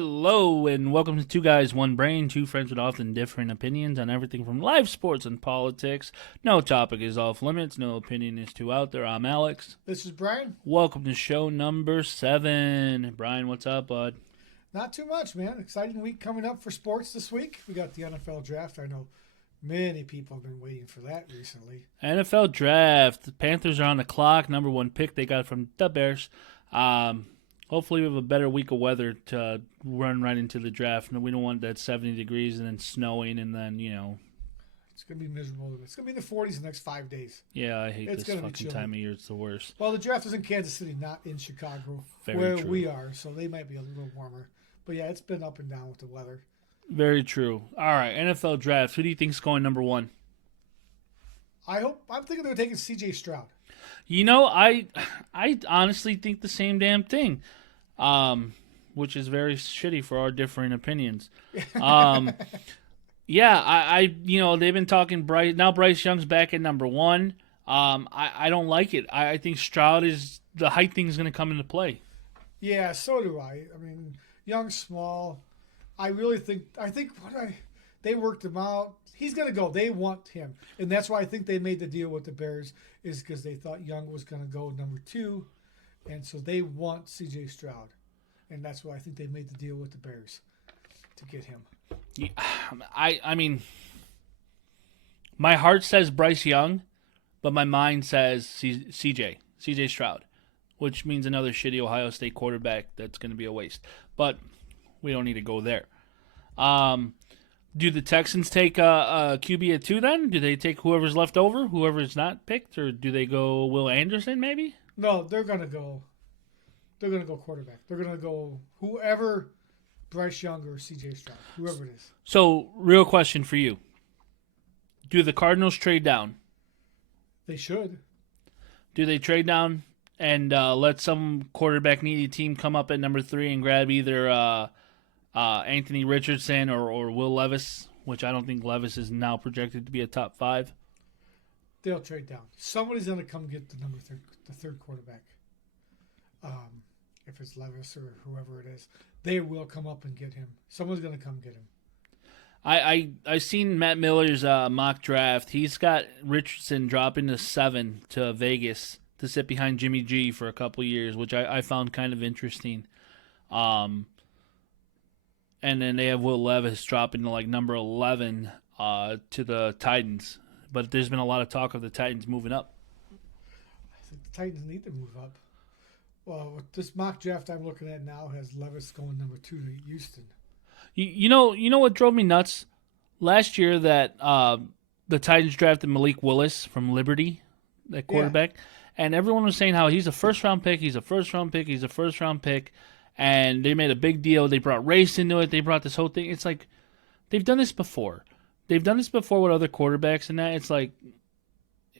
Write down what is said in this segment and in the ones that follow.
Hello, and welcome to Two Guys, One Brain, two friends with often differing opinions on everything from life, sports, and politics. No topic is off limits, no opinion is too out there. I'm Alex. This is Brian. Welcome to show number 7. Brian, what's up, bud? Not too much, man. Exciting week coming up for sports this week. We got the NFL draft. I know many people have been waiting for that recently. NFL draft. The Panthers are on the clock. Number 1 pick they got from the Bears. Hopefully we have a better week of weather to run right into the draft. We don't want that 70 degrees and then snowing and then, It's going to be miserable. It's going to be in the 40s the next 5 days. Yeah, I hate It's this gonna be fucking chilly. time of year. It's the worst. Well, the draft is in Kansas City, not in Chicago, Very where true. we are, so they might be a little warmer. But yeah, it's been up and down with the weather. Very true. All right, NFL draft. Who do you think's going number 1? I'm thinking they're taking C.J. Stroud. I honestly think the same damn thing, which is very shitty for our differing opinions. Yeah, I they've been talking Bryce. Now Bryce Young's back at number 1. I don't like it. I think Stroud is the height thing is going to come into play. Yeah, so do I. I mean, young, small. I think they worked him out. He's going to go. They want him. And that's why I think they made the deal with the Bears is because they thought Young was going to go number 2. And so they want C.J. Stroud. And that's why I think they made the deal with the Bears to get him. Yeah, I mean, my heart says Bryce Young, but my mind says CJ Stroud, which means another shitty Ohio State quarterback that's going to be a waste. But we don't need to go there. Do the Texans take a QB at 2 then? Do they take whoever's left over, whoever's not picked, or do they go Will Anderson maybe? No, they're going to go quarterback. They're going to go whoever, Bryce Young or C.J. Stroud, whoever it is. So, real question for you. Do the Cardinals trade down? They should. Do they trade down and let some quarterback needy team come up at number 3 and grab either Anthony Richardson or Will Levis, which I don't think Levis is now projected to be a top 5? They'll trade down. Somebody's going to come get the third quarterback. If it's Levis or whoever it is, they will come up and get him. Someone's going to come get him. I seen Matt Miller's mock draft. He's got Richardson dropping to 7 to Vegas to sit behind Jimmy G for a couple years, which I found kind of interesting. And then they have Will Levis dropping to like number 11 to the Titans. But there's been a lot of talk of the Titans moving up. I think the Titans need to move up. Well, with this mock draft I'm looking at now has Levis going number 2 to Houston. You know what drove me nuts? Last year that the Titans drafted Malik Willis from Liberty, that quarterback, and everyone was saying how he's a first-round pick, and they made a big deal. They brought race into it. They brought this whole thing. It's like they've done this before. They've done this before with other quarterbacks and that. It's like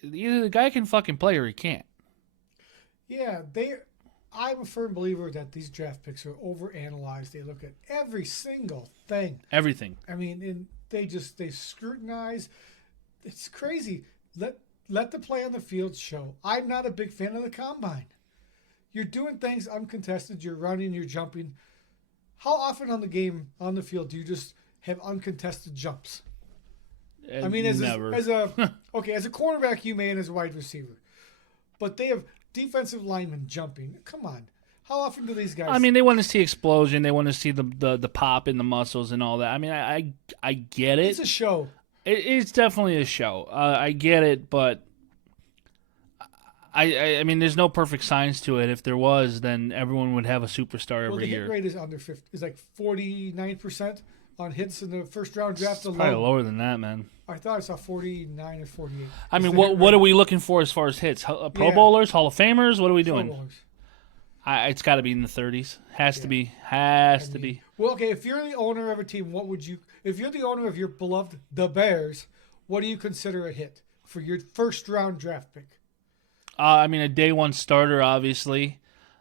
either the guy can fucking play or he can't. Yeah, I'm a firm believer that these draft picks are overanalyzed. They look at every single thing. Everything. I mean, and they scrutinize. It's crazy. Let the play on the field show. I'm not a big fan of the combine. You're doing things uncontested. You're running. You're jumping. How often on the field do you just have uncontested jumps? I mean, never. as a cornerback, you may, and as a wide receiver, but they have defensive linemen jumping. Come on. How often do these guys... I mean, they want to see explosion. They want to see the pop in the muscles and all that. I mean, I get it. It's a show. It's definitely a show. I get it, but I mean, there's no perfect science to it. If there was, then everyone would have a superstar every the year. hit rate is under 50. It's like 49% on hits in the first round draft alone. Probably lower than that, man. I thought I saw 49 or 48. I mean, what are we looking for as far as hits? Pro Bowlers, Hall of Famers? What are we doing? It's got to be in the 30s. Has to be. To be. Well, okay, if you're the owner of a team, if you're the owner of your beloved the Bears, what do you consider a hit for your first round draft pick? I mean, a day 1 starter, obviously.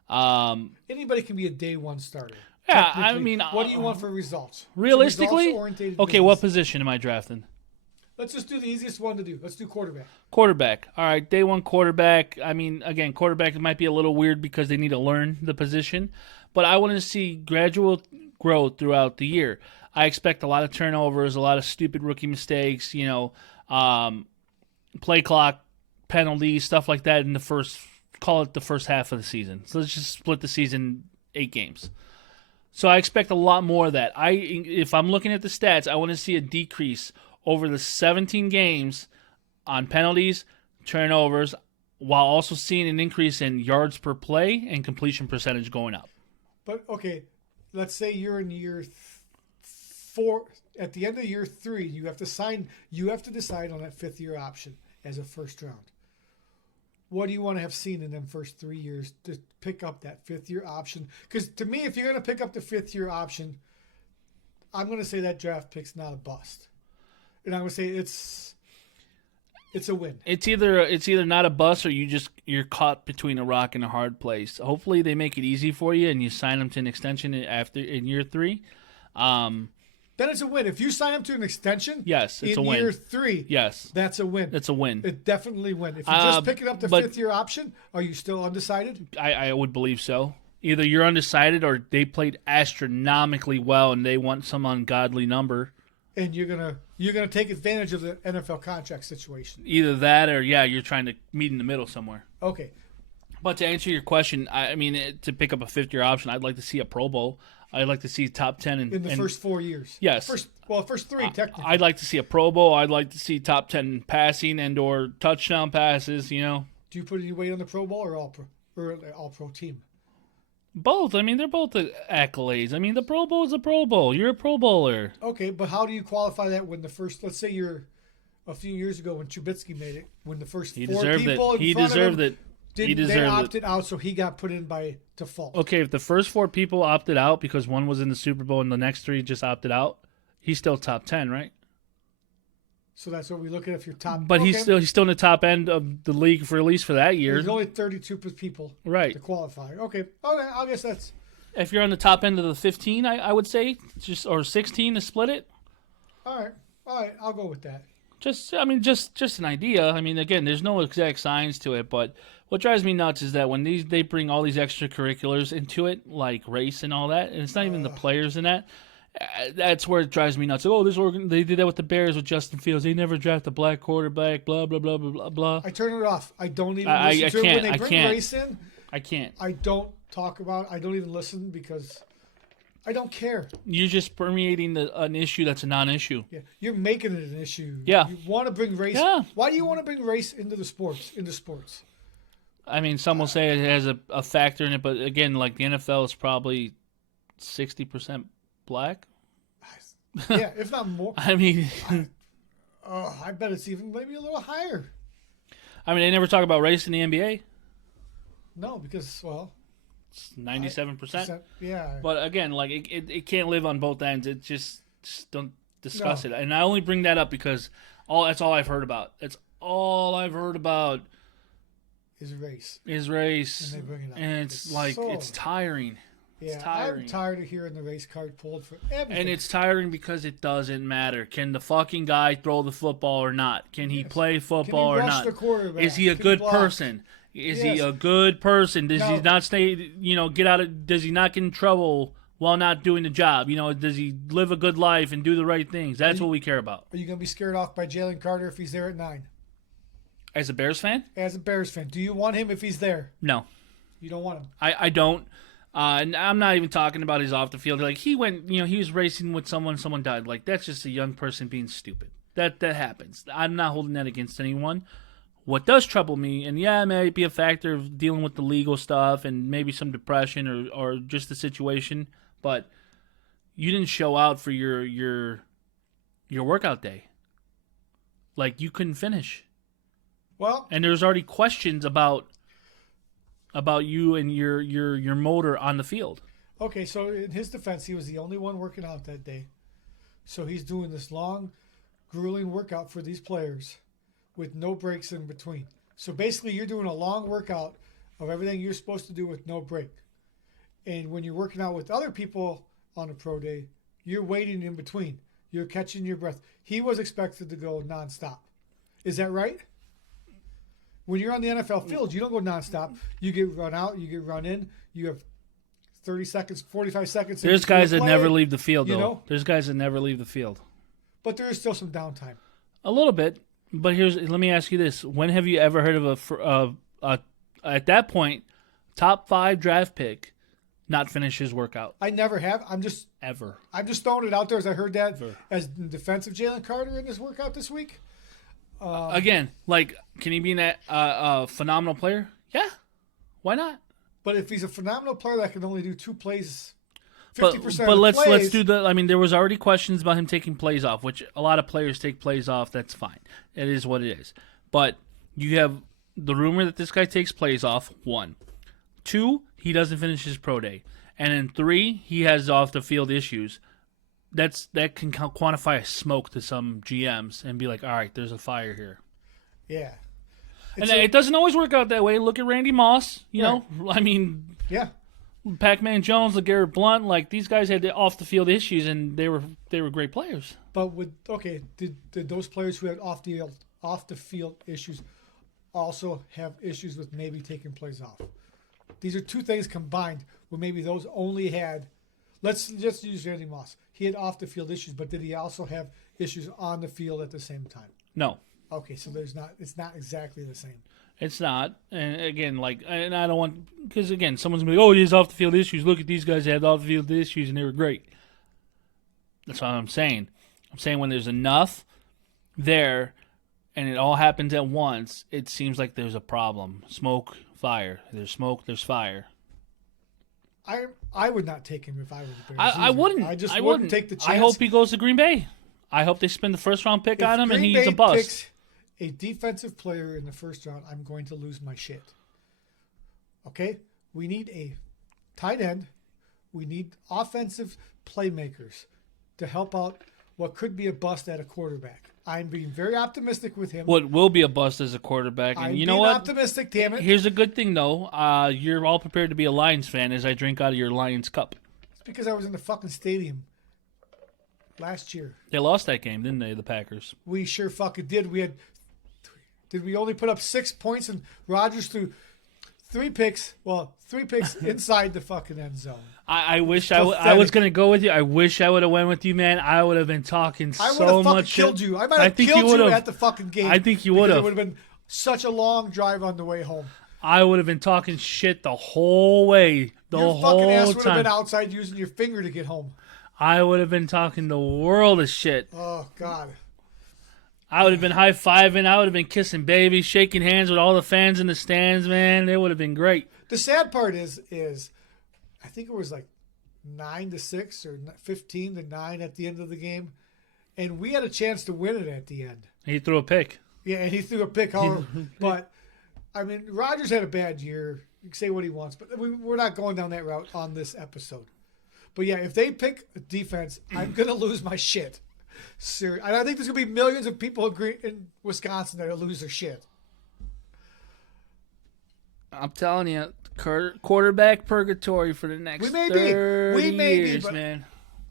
Anybody can be a day 1 starter. Yeah, I mean, what do you want for results? Realistically, Results-oriented okay, business. what position am I drafting? Let's just do the easiest one to do. Let's do quarterback. Quarterback. All right, day 1 quarterback. I mean, again, quarterback might be a little weird because they need to learn the position, but I want to see gradual grow throughout the year. I expect a lot of turnovers, a lot of stupid rookie mistakes, play clock penalties, stuff like that in the first, call it the first half of the season. So let's just split the season 8 games. So I expect a lot more of that. If I'm looking at the stats, I want to see a decrease over the 17 games on penalties, turnovers, while also seeing an increase in yards per play and completion percentage going up. But, okay, let's say you're in year 4. At the end of year 3, you have to decide on that 5th-year option as a first round. What do you want to have seen in them first 3 years to pick up that 5th-year option? Because to me, if you're going to pick up the 5th-year option, I'm going to say that draft pick's not a bust. And I'm going to say it's a win. It's either not a bust or you're caught between a rock and a hard place. Hopefully they make it easy for you and you sign them to an extension in year 3. Then it's a win. If you sign him to an extension, yes, it's in a win. year 3, yes, that's a win. It's a win. It definitely win. If you're just picking up the 5th-year option, are you still undecided? I would believe so. Either you're undecided or they played astronomically well and they want some ungodly number. And you're gonna take advantage of the NFL contract situation. Either that or you're trying to meet in the middle somewhere. Okay. But to answer your question, I mean, to pick up a 5th-year option, I'd like to see a Pro Bowl. I'd like to see top 10 in the first 4 years. Yes. First 3 technically. I'd like to see a Pro Bowl. I'd like to see top 10 passing and or touchdown passes. Do you put any weight on the Pro Bowl or all pro team? Both. I mean, they're both accolades. I mean, the Pro Bowl is a Pro Bowl. You're a Pro Bowler. Okay, but how do you qualify that when the first? Let's say you're a few years ago when Trubisky made it, when the first 4 people in front of him they opted out, so he got put in by default. Okay, if the first 4 people opted out because one was in the Super Bowl and the next 3 just opted out, he's still top 10, right? So that's what we look at if you're top. But he's still in the top end of the league for at least for that year. There's only 32 people to qualify. Okay, I guess that's. If you're on the top end of the 15, I would say, or 16 to split it. All right, I'll go with that. Just an idea. I mean, again, there's no exact science to it, but what drives me nuts is that when they bring all these extracurriculars into it, like race and all that, and it's not even the players in that. That's where it drives me nuts. They did that with the Bears with Justin Fields. They never draft a black quarterback. Blah blah blah blah blah blah. I turn it off. I don't even listen to it when they bring race in. I can't. I don't talk about it. I don't even listen because I don't care. You're just permeating an issue that's a non-issue. Yeah, you're making it an issue. Yeah, you want to bring race. Yeah. Why do you want to bring race into sports? I mean, some will say it has a factor in it, but again, like the NFL is probably 60% black. Yeah, if not more. I mean, I bet it's even maybe a little higher. I mean, they never talk about race in the NBA. No, because it's 97%. Yeah. But again, like it can't live on both ends. It just don't discuss it. And I only bring that up because that's all I've heard about. That's all I've heard about. Is race. And they bring it up. And it's tiring. Yeah, it's tiring. I'm tired of hearing the race card pulled for everything. And it's tiring because it doesn't matter. Can the fucking guy throw the football or not? Can he play football or not? The quarterback? Is he a good person? Is he a good person? Does he not stay? Get out of? Does he not get in trouble while not doing the job? Does he live a good life and do the right things? That's what we care about. Are you going to be scared off by Jalen Carter if he's there at 9? As a Bears fan? As a Bears fan, do you want him if he's there? No, you don't want him. I don't. And I'm not even talking about his off the field. Like he went, he was racing with someone died. Like that's just a young person being stupid. That happens. I'm not holding that against anyone. What does trouble me, and it may be a factor of dealing with the legal stuff and maybe some depression or just the situation, but you didn't show out for your workout day. Like you couldn't finish. Well, and there's already questions about you and your motor on the field. Okay, so in his defense, he was the only one working out that day. So he's doing this long, grueling workout for these players with no breaks in between. So basically, you're doing a long workout of everything you're supposed to do with no break. And when you're working out with other people on a pro day, you're waiting in between. You're catching your breath. He was expected to go nonstop. Is that right? When you're on the NFL field, you don't go nonstop. You get run out, you get run in. You have 30 seconds, 45 seconds. There's into a guys that play, never leave the field, you though. know? There's guys that never leave the field. But there is still some downtime. A little bit, but let me ask you this: when have you ever heard of at that point top 5 draft pick not finish his workout I never have. I'm just throwing it out there as I heard that as defensive Jalen Carter in his workout this week. Again, like, can he be a phenomenal player? Yeah, why not? But if he's a phenomenal player that can only do 2 plays, 50% But of the let's plays, do the. I mean, there was already questions about him taking plays off, which a lot of players take plays off. That's fine. It is what it is. But you have the rumor that this guy takes plays off. 1, 2, he doesn't finish his pro day, and then 3, he has off the field issues. That can quantify a smoke to some GMs and be like, all right, there's a fire here. yeah. And it doesn't always work out that way. Look at Randy Moss. You know, I mean, Yeah. Pac-Man Jones, LeGarrette Blunt, like these guys had off the field issues, and they were great players. But did those players who had off the field issues also have issues with maybe taking plays off? These are 2 things combined where maybe those only had. Let's just use Randy Moss. He had off the field issues, but did he also have issues on the field at the same time? No, Okay, so it's not exactly the same. it's not. And again, and I don't want, because again, someone's gonna be like, oh, he has off the field issues. Look at these guys that had off the field issues, and they were great. That's what I'm saying. I'm saying when there's enough there, and it all happens at once, it seems like there's a problem. Smoke, fire. There's smoke, there's fire. I would not take him if I were the Bears. I wouldn't. I just I wouldn't take the chance. I hope he goes to Green Bay. I hope they spend the first round pick If on him, and Green he's Bay a bust. picks a defensive player in the first round, I'm going to lose my shit. Okay? We need a tight end. We need offensive playmakers to help out what could be a bust at a quarterback. I'm being very optimistic with him. What will be a bust as a quarterback, and I'm you know being what? optimistic, damn it. Here's a good thing, though. You're all prepared to be a Lions fan as I drink out of your Lions cup. It's because I was in the fucking stadium last year. They lost that game, didn't they, the Packers? We sure fucking did. Did we only put up 6 points and Rodgers threw 3 picks? Well, 3 picks inside the fucking end zone. I wish I was going to go with you. I wish I would have went with you, man. I would have been talking I would so have fucking much killed shit. you. I might have think killed you would've. at the fucking game. I think you because would It have. would have been such a long drive on the way home. I would have been talking shit the whole way, the Your fucking ass whole would have time. been outside using your finger to get home. I would have been talking the world of shit. Oh, God. I would have been high-fiving. I would have been kissing babies, shaking hands with all the fans in the stands, man. It would have been great. The sad part is I think it was like 9-6 or 15-9 at the end of the game, and we had a chance to win it at the end. He threw a pick. Yeah, and he threw a pick. But I mean, Rodgers had a bad year. You can say what he wants, but we're not going down that route on this episode. But yeah, if they pick a defense, I'm gonna lose my shit. Seriously, and I think there's gonna be millions of people in Wisconsin that will lose their shit. I'm telling you, quarterback purgatory for the next 30 years, but man.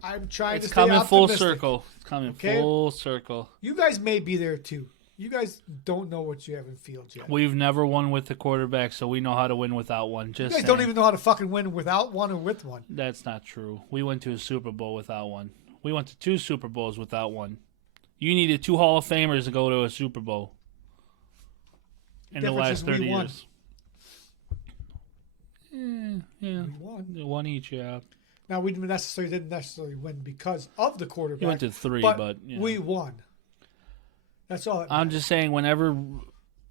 I'm trying It's to stay coming full optimistic. circle. It's coming Okay? full circle. You guys may be there too. You guys don't know what you have in field yet. We've never won with the quarterback, so we know how to win without one. You Just guys don't even know how to fucking win without one or with one. That's not true. We went to a Super Bowl without one. We went to 2 Super Bowls without one. You needed 2 Hall of Famers to go to a Super Bowl in the Difference last is we 30 won. years. Yeah. We won. One each, yeah. Now we didn't necessarily win because of the quarterback. You went to 3, but but yeah. we won. That's all. I'm just saying, whenever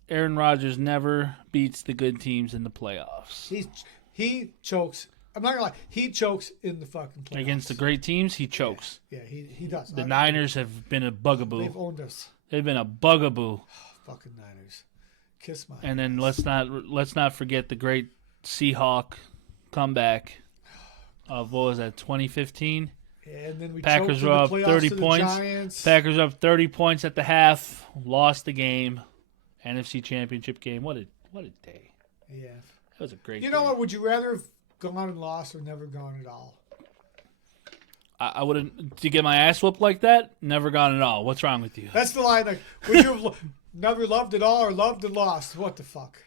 Aaron Rodgers never beats the good teams in the playoffs. He chokes. I'm not gonna lie. He chokes in the fucking playoffs. Against the great teams, he chokes. Yeah, he does. The Niners have been a bugaboo. They've owned us. They've been a bugaboo. Fucking Niners. Kiss my. And then let's not forget the great Seahawk comeback of, what was that, 2015? And then we Packers choked were in the up playoffs 30 to the points. Giants. Packers up 30 points at the half, lost the game. NFC Championship game. What a day. Yeah. That was a great You day. know what? Would you rather have gone and lost or never gone at all? I wouldn't, to get my ass whooped like that, never gone at all. What's wrong with you? That's the line. Like, would you have never loved at all or loved and lost? What the fuck?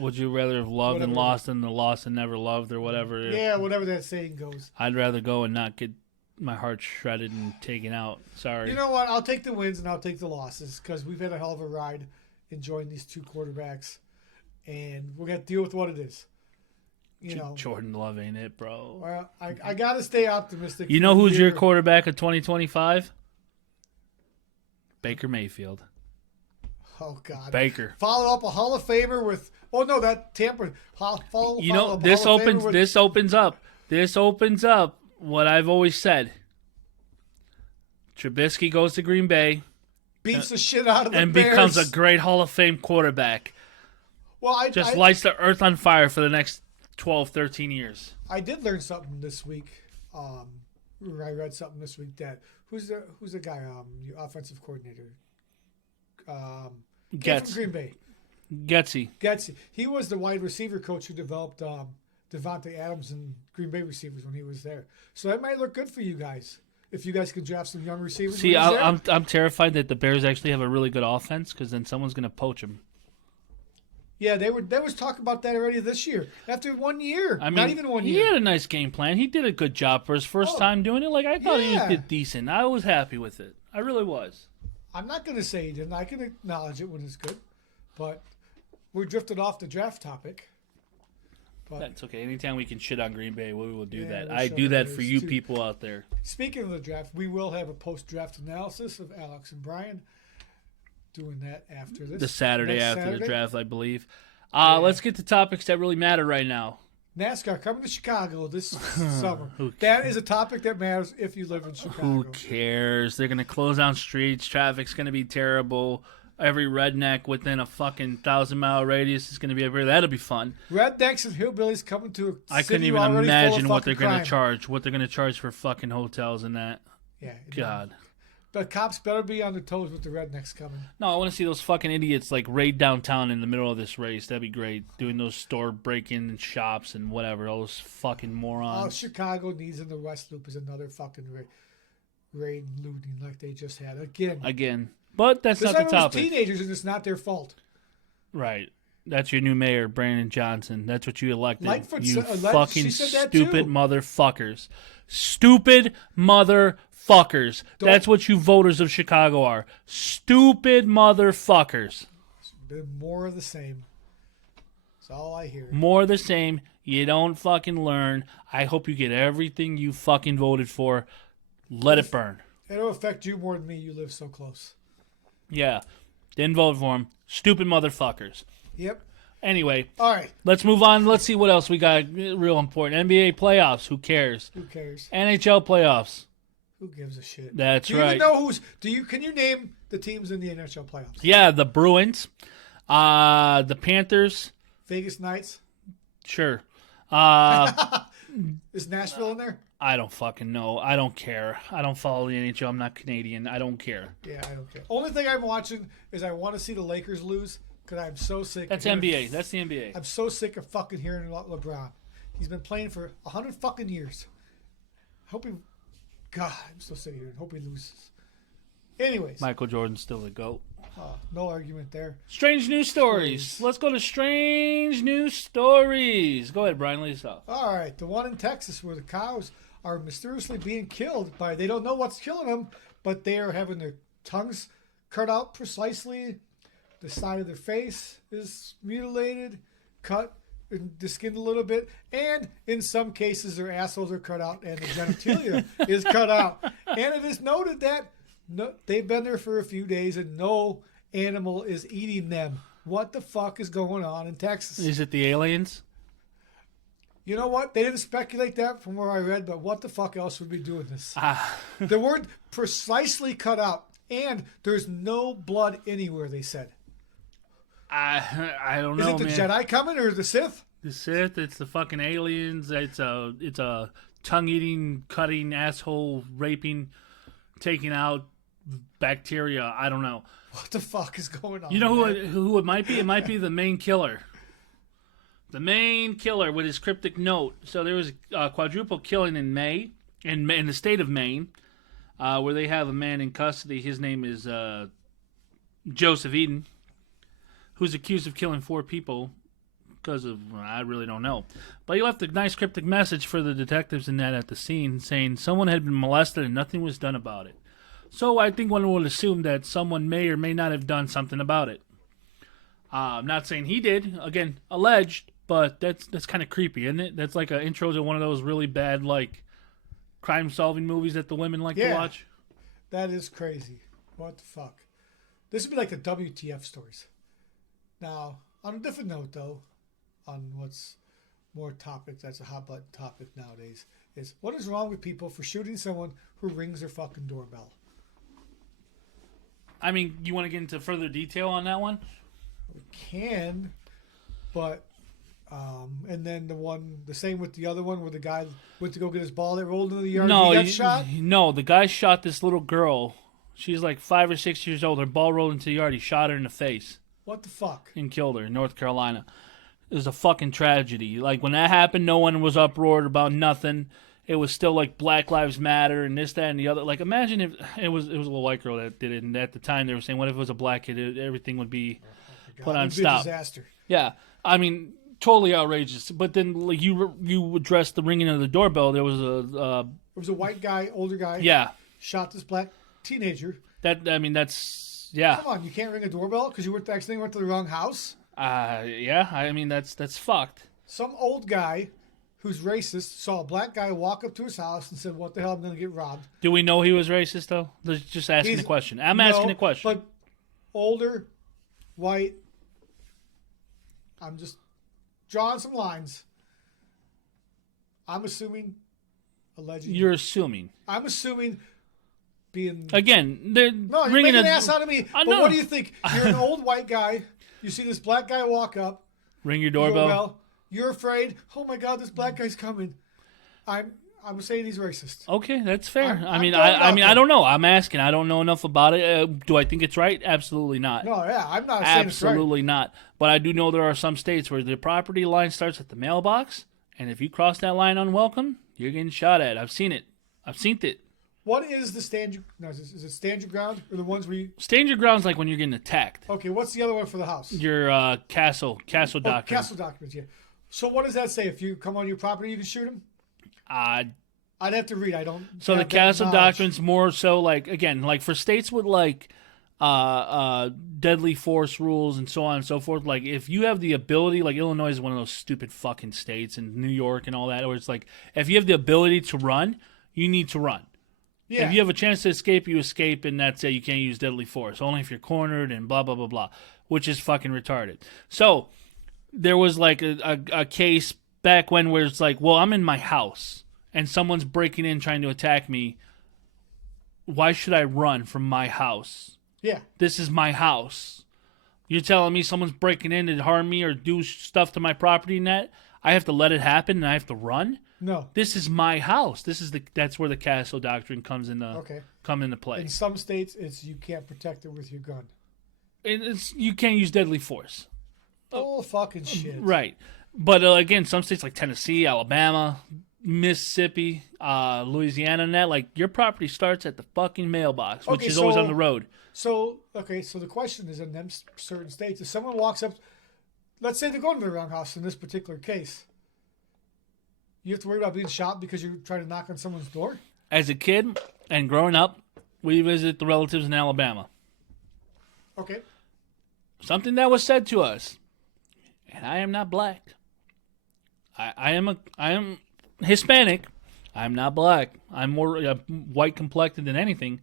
Would you rather have loved and Whatever. lost than the lost and never loved or whatever? Yeah, whatever that saying goes. I'd rather go and not get my heart shredded and taken out. Sorry. You know what? I'll take the wins and I'll take the losses because we've had a hell of a ride enjoying these two quarterbacks, and we're gonna deal with what it is. You know, Jordan Love ain't it, bro. well, I gotta stay optimistic. You for know the who's your year. quarterback of 2025? Baker Mayfield. Oh God, Baker. follow up a Hall of Famer with. Oh no, that Tampa. Follow You know, up a this Hall of Famer opens with- this opens up what I've always said. Trubisky goes to Green Bay beats the shit out of the and Bears. becomes a great Hall of Fame quarterback. Well, Just lights the earth on fire for the next 12, 13 years. I did learn something this week. I read something this week that who's the guy? Your offensive coordinator. Kid from Gets Green Bay. Getsy. Getsy. He was the wide receiver coach who developed Devontae Adams and Green Bay receivers when he was there. So that might look good for you guys if you guys can draft some young receivers. See, when he's there. I'm terrified that the Bears actually have a really good offense because then someone's going to poach him. Yeah, there was talk about that already this year. After 1 year, I mean, not even 1 he year. had a nice game plan. He did a good job for his first Oh, time doing it. Like I thought yeah. he did decent. I was happy with it. I really was. I'm not going to say he didn't. I can acknowledge it when it's good, but we drifted off the draft topic. But That's okay. Anytime we can shit on Green Bay, we will do Yeah, that. we'll I show do the that Bears for you too. people out there. speaking of the draft, we will have a post-draft analysis of Alex and Brian doing that after this. The Saturday Next after the Saturday. draft, I believe. Yeah. Let's get to topics that really matter right now. NASCAR coming to Chicago this summer. Who That is a topic that matters if you live in Chicago. Who cares? They're gonna close down streets. Traffic's gonna be terrible. Every redneck within a fucking 1,000-mile radius is gonna be over here. That'll be fun. Rednecks and hillbillies coming to a I couldn't city even already full of imagine what fucking they're gonna crime. charge. What they're gonna charge for fucking hotels and that. Yeah, God. But cops better be on their toes with the rednecks coming. No, I want to see those fucking idiots like raid downtown in the middle of this race. That'd be great. Doing those store break-in and shops and whatever. All those fucking All morons. Chicago needs in the West Loop is another fucking raid and looting like they just had again. Again. But that's This not time the it was topic. teenagers and it's not their fault. Right. That's your new mayor, Brandon Johnson. That's what you elected. Lightfoot You said- fucking she said that stupid too. motherfuckers. Stupid motherfuckers. That's what you voters of Chicago are. Stupid motherfuckers. Been more of the same. That's all I hear. More of the same. You don't fucking learn. I hope you get everything you fucking voted for. Let it burn. It'll affect you more than me. You live so close. Yeah. Didn't vote for him. Stupid motherfuckers. Yep. Anyway, All right. let's move on. Let's see what else we got real important. NBA playoffs. Who cares? Who cares? NHL playoffs. Who gives a shit? That's Do you right. even know who's? Can you name the teams in the NHL playoffs? Yeah, the Bruins. The Panthers. Vegas Knights. Sure. Is Nashville in there? I don't fucking know. I don't care. I don't follow the NHL. I'm not Canadian. I don't care. Yeah, I don't care. Only thing I'm watching is I want to see the Lakers lose because I'm so sick. That's of hearing- NBA. That's the NBA. I'm so sick of fucking hearing LeBron. He's been playing for 100 fucking years. Hope he. God, I'm so sick of hearing. Hope he loses. Anyways, Michael Jordan's still the GOAT. no argument there. Strange news stories. Let's go to strange news stories. Go ahead, Brian. Lead us off. All right, the one in Texas where the cows are mysteriously being killed by, they don't know what's killing them, but they are having their tongues cut out precisely. The side of their face is mutilated, cut the skin a little bit, and in some cases their assholes are cut out and the genitalia is cut out. And it is noted that they've been there for a few days and no animal is eating them. What the fuck is going on in Texas? Is it the aliens? You know what? They didn't speculate that from where I read, but what the fuck else would be doing this? The word precisely cut out, and there's no blood anywhere, they said. I don't Is know, it the man. Jedi coming or the Sith? The Sith. It's the fucking aliens. It's a tongue-eating, cutting, asshole raping, taking out bacteria. I don't know. What the fuck is going on? You know man? who it might be? It might be the main killer. The main killer with his cryptic note. So there was a quadruple killing in May, in the state of Maine, where they have a man in custody. His name is Joseph Eden, who's accused of killing 4 people because of I really don't know. But he left a nice cryptic message for the detectives and that at the scene, saying someone had been molested and nothing was done about it. So I think one would assume that someone may or may not have done something about it. I'm not saying he did. Again, alleged, but that's kind of creepy, isn't it? That's like an intro to one of those really bad like crime-solving movies that the women like to watch. That is crazy. What the fuck? This would be like the WTF stories. Now, on a different note, though, on what's more topic, that's a hot button topic nowadays, is what is wrong with people for shooting someone who rings their fucking doorbell? I mean, you want to get into further detail on that one? We can, but and then the same with the other one where the guy went to go get his ball that rolled into the yard. No, he got shot. No, the guy shot this little girl. She's like 5 or 6 years old. Her ball rolled into the yard. He shot her in the face. What the fuck? And killed her in North Carolina. It was a fucking tragedy. Like, when that happened, no one was uproared about nothing. It was still like Black Lives Matter and this, that, and the other. Like, imagine if it was a little white girl that did it, and at the time they were saying, what if it was a black kid? Everything would be put on stop. A disaster. Yeah, I mean, totally outrageous. But then, like, you addressed the ringing of the doorbell. There was There was a white guy, older guy. Yeah. Shot this black teenager. That's yeah. Come on, you can't ring a doorbell because you accidentally went to the wrong house. Yeah. I mean, that's fucked. Some old guy who's racist saw a black guy walk up to his house and said, "What the hell? I'm going to get robbed." Do we know he was racist though? Just asking the question. I'm asking a question. But older, white. I'm just drawing some lines. I'm assuming, allegedly. You're assuming. I'm assuming. Being again, they're no, you're making an ass out of me. But what do you think? You're an old white guy. You see this black guy walk up. Ring your doorbell. You're afraid. Oh my God, this black guy's coming. I'm saying he's racist. Okay, that's fair. I don't know. I'm asking. I don't know enough about it. Do I think it's right? Absolutely not. No, yeah, I'm not saying it's right. Absolutely not. But I do know there are some states where the property line starts at the mailbox, and if you cross that line unwelcome, you're getting shot at. I've seen it. What is the stand your... No, is it stand your ground or the ones where you... Stand your ground's like when you're getting attacked. Okay, what's the other one for the house? Your castle doctrine. Castle documents, yeah. So what does that say? If you come on your property, you can shoot him? I'd have to read. I don't... So the castle doctrine's more so like, again, like for states with like deadly force rules and so on and so forth, like if you have the ability, like Illinois is one of those stupid fucking states, and New York and all that, where it's like, if you have the ability to run, you need to run. Yeah. If you have a chance to escape, you escape, and that's it. You can't use deadly force. Only if you're cornered and blah, blah, blah, blah, which is fucking retarded. So there was like a case back when where it's like, well, I'm in my house, and someone's breaking in trying to attack me. Why should I run from my house? Yeah. This is my house. You're telling me someone's breaking in to harm me or do stuff to my property net? I have to let it happen and I have to run? No. This is my house. That's where the castle doctrine comes into play. In some states, it's you can't protect it with your gun. You can't use deadly force. Oh, fucking shit. Right. But again, some states like Tennessee, Alabama, Mississippi, Louisiana, and that, like, your property starts at the fucking mailbox, which is always on the road. So the question is, in them certain states, if someone walks up, let's say they're going to the wrong house in this particular case, you have to worry about being shot because you're trying to knock on someone's door? As a kid and growing up, we visit the relatives in Alabama. Okay. Something that was said to us, and I am not black. I am Hispanic. I'm not black. I'm more white complected than anything.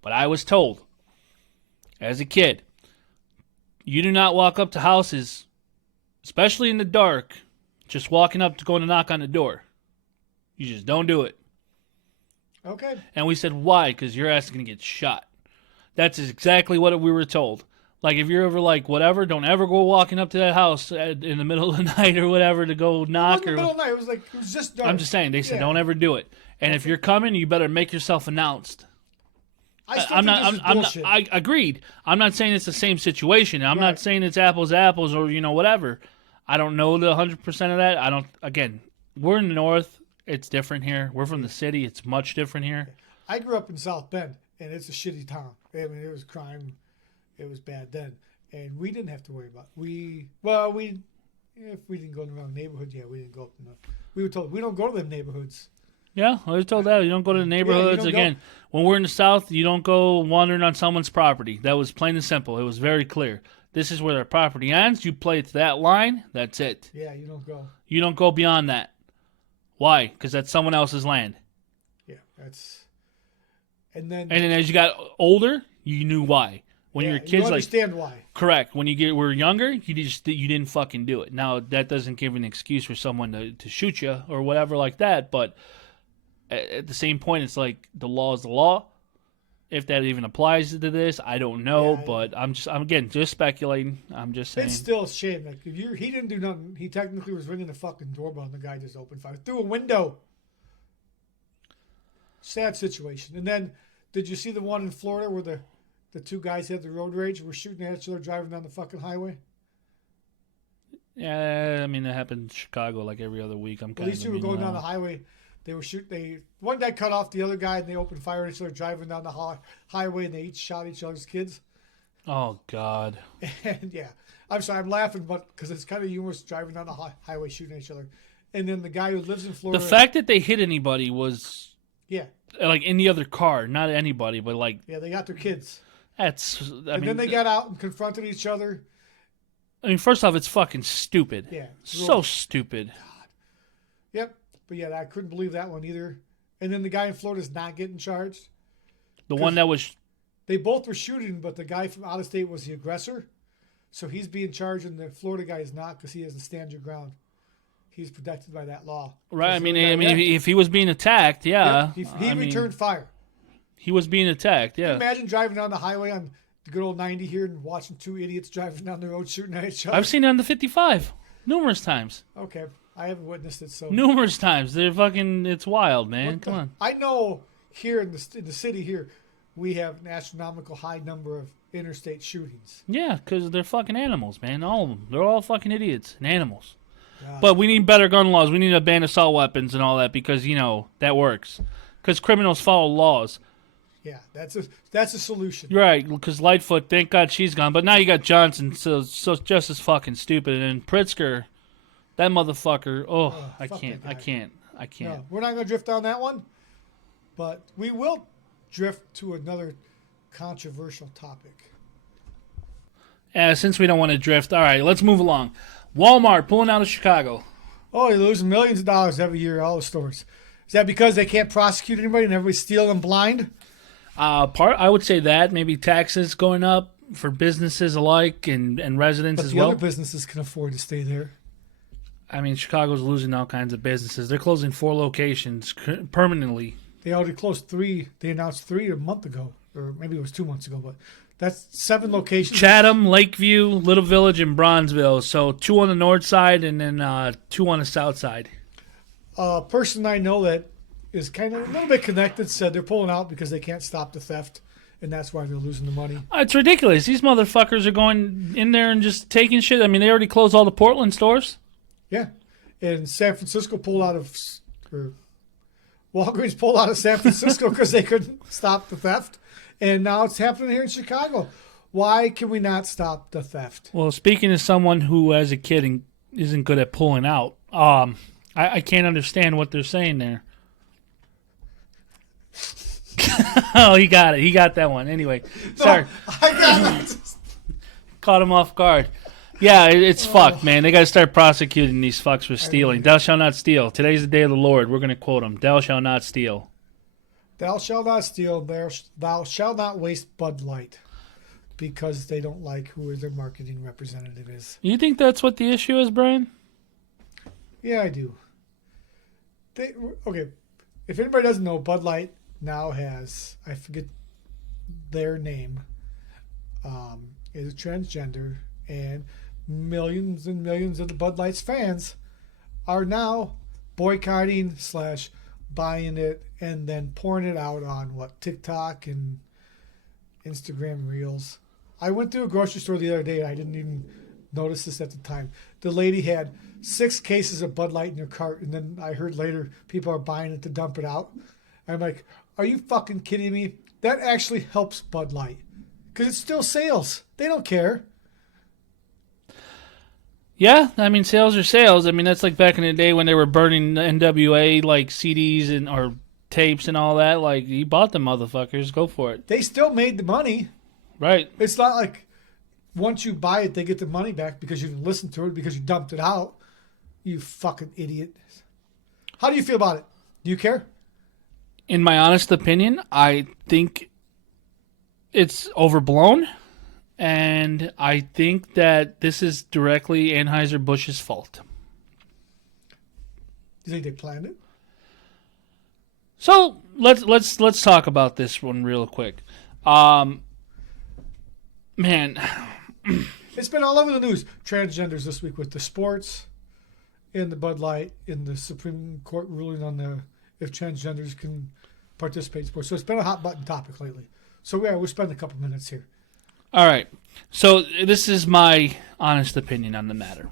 But I was told, as a kid, you do not walk up to houses, especially in the dark, just walking up to go to knock on the door. You just don't do it. Okay. And we said, why? Because your ass is going to get shot. That's exactly what we were told. Like, if you're ever like, whatever, don't ever go walking up to that house in the middle of the night or whatever to go knock. It wasn't the middle of the night. It was just dark. I'm just saying, they said, don't ever do it. And if you're coming, you better make yourself announced. I agreed. I'm not saying it's the same situation. I'm not saying it's apples to apples or, whatever. I don't know the 100% of that. Again, we're in the north. It's different here. We're from the city. It's much different here. I grew up in South Bend, and it's a shitty town. I mean, it was crime. It was bad then. And we didn't have to worry about it. If we didn't go in the wrong neighborhood, yeah, we didn't go up enough. We were told we don't go to them neighborhoods. Yeah, I was told that. You don't go to the neighborhoods. don't Again, when we're in the South, you don't go wandering on someone's property. That was plain and simple. It was very clear. This is where their property ends. You play to that line. That's it. Yeah, you don't go. You don't go beyond that. Why? Because that's someone else's land. Yeah, that's. And then As you got older, you knew why. When yeah, your kids you like understand why. correct. When you were younger, you didn't fucking do it. Now that doesn't give an excuse for someone to shoot you or whatever like that. But at the same point, it's like the law is the law. If that even applies to this, I don't know. Yeah, but I'm again just speculating. I'm just saying. It's still a shame. Like if he didn't do nothing. He technically was ringing the fucking doorbell, and the guy just opened fire through a window. Sad situation. And then, did you see the one in Florida where the two guys had the road rage, were shooting at each other driving down the fucking highway? Yeah, I mean that happened in Chicago like every other week. Well, these two were going down the highway. They were shooting. One guy cut off the other guy, and they opened fire at each other driving down the highway, and they each shot each other's kids. Oh God. And yeah, I'm sorry, I'm laughing, but because it's kind of humorous driving down the highway shooting at each other. And then the guy who lives in Florida. The fact that they hit anybody was yeah, like in the other car, not anybody, but like yeah, they got their kids. that's. And then they got out and confronted each other. I mean, first off, it's fucking stupid. Yeah, So stupid. Yep, but yeah, I couldn't believe that one either. And then the guy in Florida's not getting charged. The one that was. They both were shooting, but the guy from out of state was the aggressor. So he's being charged, and the Florida guy is not because he doesn't stand your ground. He's protected by that law. Right. I mean, if he was being attacked, yeah. Yep. He returned fire. He was being attacked, yeah. Imagine driving down the highway on the good old 90 here and watching two idiots driving down the road shooting at each other. I've seen it on the 55 numerous times. Okay, I haven't witnessed it, so Numerous times. They're fucking. It's wild, man. Come on. I know here in the city here, we have an astronomical high number of interstate shootings. Yeah, because they're fucking animals, man. All of them. They're all fucking idiots and animals. God. But we need better gun laws. We need a ban assault weapons and all that because that works. Because criminals follow laws. Yeah, that's a solution. You're right. Because Lightfoot, thank God she's gone. But now you got Johnson, so just as fucking stupid. And Pritzker, that motherfucker. Oh, I fuck can't. that I guy. can't. I can't. No, we're not going to drift down that one, but we will drift to another controversial topic. Since we don't want to drift, all right, let's move along. Walmart pulling out of Chicago. Oh, you're losing millions of dollars every year, all the stores. Is that because they can't prosecute anybody and everybody's stealing blind? I would say that maybe taxes going up for businesses alike and residents But as the well. other businesses can afford to stay there. I mean, Chicago's losing all kinds of businesses. They're closing 4 locations permanently. They already closed 3. They announced 3 a month ago, or maybe it was 2 months ago. But that's 7 locations. Chatham, Lakeview, Little Village, and Bronzeville. So 2 on the north side and then 2 on the south side. A person I know that is kind of a little bit connected said they're pulling out because they can't stop the theft, and that's why they're losing the money. It's ridiculous. These motherfuckers are going in there and just taking shit. I mean, they already closed all the Portland stores. Yeah, and San Francisco pulled out of, or Walgreens pulled out of San Francisco because they couldn't stop the theft, and now it's happening here in Chicago. Why can we not stop the theft? Well, speaking as someone who, as a kid, isn't good at pulling out, I can't understand what they're saying there. Oh, he got it. He got that one. Anyway, sorry. I got it. Caught him off guard. Yeah, it's fucked, man. They got to start prosecuting these fucks for stealing. Thou shalt not steal. Today's the day of the Lord. We're going to quote him. Thou shalt not steal. Thou shalt not steal. Thou shalt not waste Bud Light, because they don't like who their marketing representative is. You think that's what the issue is, Brian? Yeah, I do. Okay, if anybody doesn't know, Bud Light now has, I forget their name, is transgender, and millions and millions of the Bud Light's fans are now boycotting / buying it and then pouring it out on TikTok and Instagram Reels. I went to a grocery store the other day and I didn't even notice this at the time. The lady had 6 cases of Bud Light in her cart, and then I heard later people are buying it to dump it out. I'm like, are you fucking kidding me? That actually helps Bud Light because it's still sales. They don't care. Yeah, I mean, sales are sales. I mean, that's like back in the day when they were burning the NWA like CDs and or tapes and all that. Like, you bought them motherfuckers. Go for it. They still made the money. Right. It's not like once you buy it, they get the money back because you didn't listen to it because you dumped it out. You fucking idiot. How do you feel about it? Do you care? In my honest opinion, I think it's overblown. And I think that this is directly Anheuser-Busch's fault. You think they planned it? So let's talk about this one real quick. Man, It's been all over the news. Transgenders this week with the sports and the Bud Light in the Supreme Court ruling on the if transgenders can participate in sports. So it's been a hot button topic lately. So yeah, we'll spend a couple minutes here. all right. So this is my honest opinion on the matter.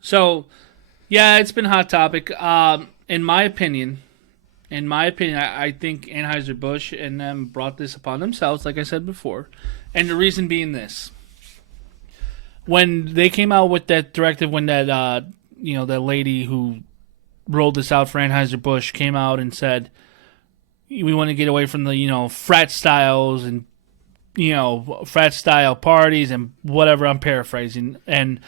So, yeah, it's been a hot topic. In my opinion, I think Anheuser-Busch and them brought this upon themselves, like I said before. And the reason being this. When they came out with that directive, when that, that lady who rolled this out for Anheuser-Busch came out and said, we want to get away from the, frat styles and, frat style parties and whatever, I'm paraphrasing, and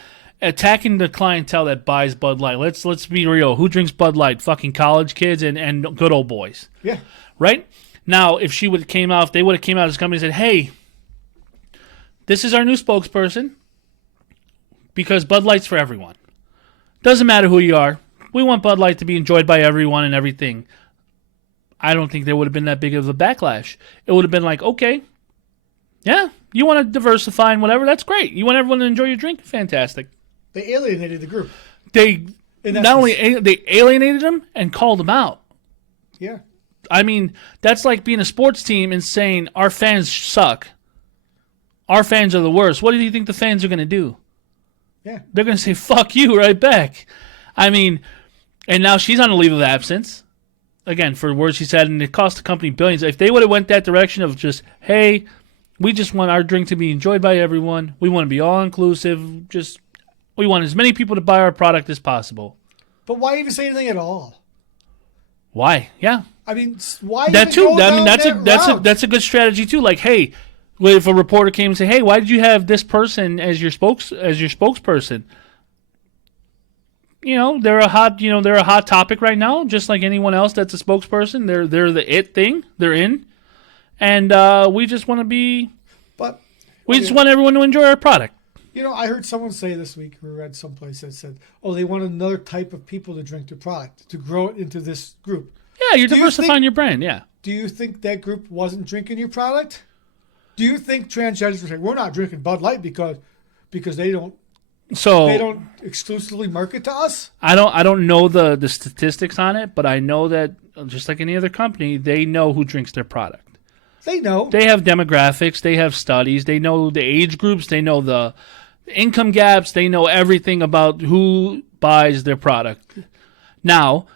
attacking the clientele that buys Bud Light. Let's be real. Who drinks Bud Light? Fucking college kids and good old boys. Yeah. Right? Now, if they would have came out as a company and said, hey, this is our new spokesperson because Bud Light's for everyone. Doesn't matter who you are. We want Bud Light to be enjoyed by everyone and everything. I don't think there would have been that big of a backlash. It would have been like, okay, yeah, you want to diversify and whatever, that's great. You want everyone to enjoy your drink? Fantastic. They alienated the group. They they alienated them and called them out. Yeah. I mean, that's like being a sports team and saying our fans suck. Our fans are the worst. What do you think the fans are going to do? Yeah. They're going to say, fuck you right back. I mean, and now she's on a leave of absence. Again, for words she said, and it cost the company billions. If they would have went that direction of just, hey, we just want our drink to be enjoyed by everyone. We want to be all-inclusive. We want as many people to buy our product as possible. But why even say anything at all? Why? Yeah. I mean, why That even too. go I mean, down that route? that's a good strategy too. Like, hey, if a reporter came and said, hey, why did you have this person as your spokesperson? They're a hot topic right now, just like anyone else that's a spokesperson. They're the it thing. They're in. And we just want to be. But we just want everyone to enjoy our product. I heard someone say this week, we read someplace that said, "Oh, they want another type of people to drink their product to grow it into this group." Yeah, you're diversifying your brand. Yeah. Do you think that group wasn't drinking your product? Do you think transgenders were saying, "We're not drinking Bud Light because they don't exclusively market to us"? I don't know the statistics on it, but I know that just like any other company, they know who drinks their product. They know. They have demographics. They have studies. They know the age groups. They know the income gaps. They know everything about who buys their product. Now,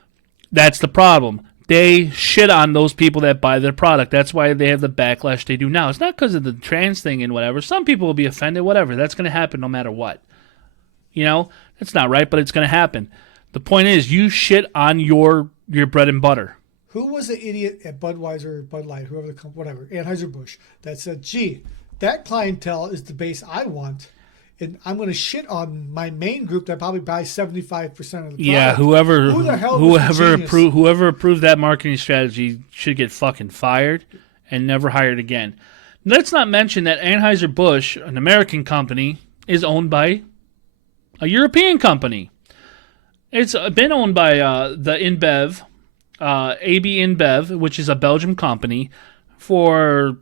that's the problem. They shit on those people that buy their product. That's why they have the backlash they do now. It's not because of the trans thing and whatever. Some people will be offended, whatever. That's going to happen no matter what. That's not right, but it's going to happen. The point is, you shit on your bread and butter. Who was the idiot at Budweiser, Bud Light, whoever the company, whatever, Anheuser-Busch, that said, gee, that clientele is the base I want, and I'm going to shit on my main group that probably buys 75% of the product. Yeah, whoever approved that marketing strategy should get fucking fired and never hired again. Let's not mention that Anheuser-Busch, an American company, is owned by a European company. It's been owned by the InBev, AB InBev, which is a Belgian company, for